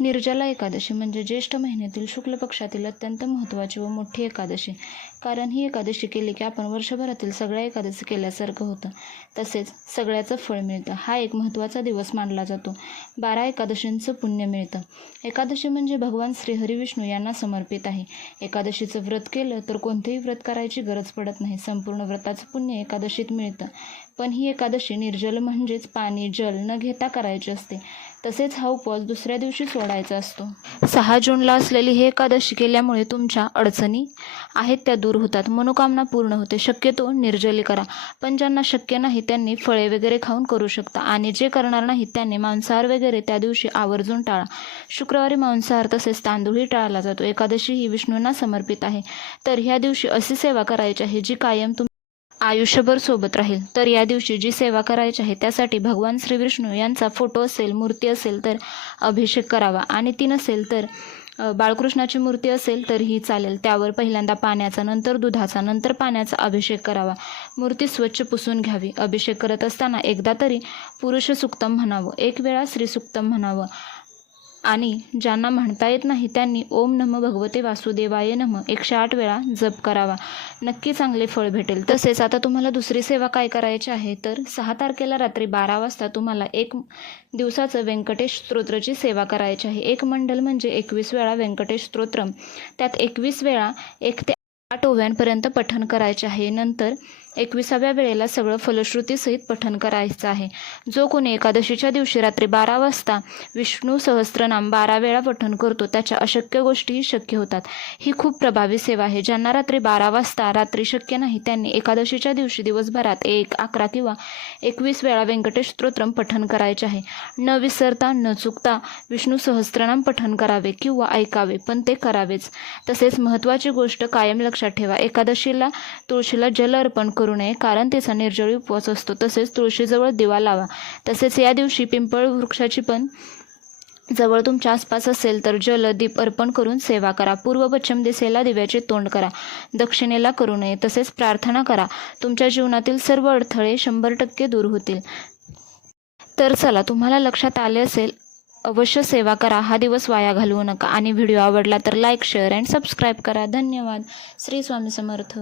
निर्जला एकादशी म्हणजे ज्येष्ठ महिन्यातील शुक्ल पक्षातील अत्यंत महत्त्वाची व मोठी एकादशी. कारण ही एकादशी केली की आपण वर्षभरातील सगळ्या एकादशी केल्यासारखं होतं. तसेच सगळ्याचं फळ मिळतं. हा एक महत्त्वाचा दिवस मानला जातो. बारा एकादशींचं पुण्य मिळतं. एकादशी म्हणजे भगवान श्रीहरी विष्णू यांना समर्पित आहे. एकादशीचं व्रत केलं तर कोणतेही व्रत करायची गरज पडत नाही. संपूर्ण व्रताचं पुण्य एकादशीत मिळतं. पण ही एकादशी निर्जल म्हणजेच पाणी जल न घेता करायची असते. तसेच हा उपवास दुसऱ्या दिवशी सोडायचा असतो. सहा जूनला असलेली ही एकादशी केल्यामुळे तुमच्या अडचणी आहेत त्या दूर होतात. मनोकामना पूर्ण होते. शक्यतो निर्जली करा. पण ज्यांना शक्य नाही त्यांनी फळे वगैरे खाऊन करू शकता. आणि जे करणार नाहीत त्यांनी मांसाहार वगैरे त्या दिवशी आवर्जून टाळा. शुक्रवारी मांसाहार तसेच तांदूळही टाळला जातो. एकादशी ही विष्णूंना समर्पित आहे. तर ह्या दिवशी अशी सेवा करायची आहे जी कायम तुम आयुष्यभर सोबत राहील. तर या दिवशी जी सेवा करायची आहे त्यासाठी भगवान श्री विष्णू यांचा फोटो असेल मूर्ती असेल तर अभिषेक करावा. आणि ती नसेल तर बाळकृष्णाची मूर्ती असेल तरीही चालेल. त्यावर पहिल्यांदा पाण्याचा नंतर दुधाचा नंतर पाण्याचा अभिषेक करावा. मूर्ती स्वच्छ पुसून घ्यावी. अभिषेक करत असताना एकदा तरी पुरुष सुक्तम म्हणावं. एक वेळा श्रीसुक्तम म्हणावं. आणि ज्यांना म्हणता येत नाही त्यांनी ओम नम भगवते वासुदेवाय नम एकशे आठ वेळा जप करावा. नक्की चांगले फळ भेटेल. तसेच आता तुम्हाला दुसरी सेवा काय करायची आहे? तर सहा तारखेला रात्री बारा वाजता तुम्हाला एक दिवसाचं व्यंकटेश स्तोत्रची सेवा करायची आहे. एक मंडल म्हणजे एकवीस वेळा व्यंकटेश स्तोत्रम. त्यात एकवीस वेळा एक ते आठ ओव्यांपर्यंत पठण करायचे आहे. नंतर एकविसाव्या वेळेला सगळं फलश्रुतीसहित पठन करायचं आहे. जो कोणी एकादशीच्या दिवशी रात्री बारा वाजता विष्णू सहस्त्रनाम बारा वेळा पठन करतो त्याच्या अशक्य गोष्टीही शक्य होतात. ही खूप प्रभावी सेवा आहे. ज्यांना रात्री बारा वाजता रात्री शक्य नाही त्यांनी एकादशीच्या दिवशी दिवसभरात एक अकरा किंवा एकवीस वेळा व्यंकटेश स्तोत्रम पठन करायचे आहे. न विसरता न चुकता विष्णू सहस्त्रनाम पठन करावे किंवा ऐकावे पण ते करावेच. तसेच महत्त्वाची गोष्ट कायम लक्षात ठेवा. एकादशीला तुळशीला जल अर्पण करू नये कारण तिचा निर्जळी उपवास असतो. तसेच तुळशीजवळ दिवा लावा. तसेच या दिवशी पिंपळ वृक्षाची पण जवळ तुमच्या आसपास असेल तर जल दीप अर्पण करून सेवा करा. पूर्व पश्चिम दिशेला दिव्याचे तोंड करा. दक्षिणेला करू नये. तसेच प्रार्थना करा. तुमच्या जीवनातील सर्व अडथळे शंभर टक्के दूर होतील. तर चला तुम्हाला लक्षात आले असेल अवश्य सेवा करा. हा दिवस वाया घालवू नका. आणि व्हिडिओ आवडला तर लाईक शेअर अँड सबस्क्राईब करा. धन्यवाद. श्री स्वामी समर्थ.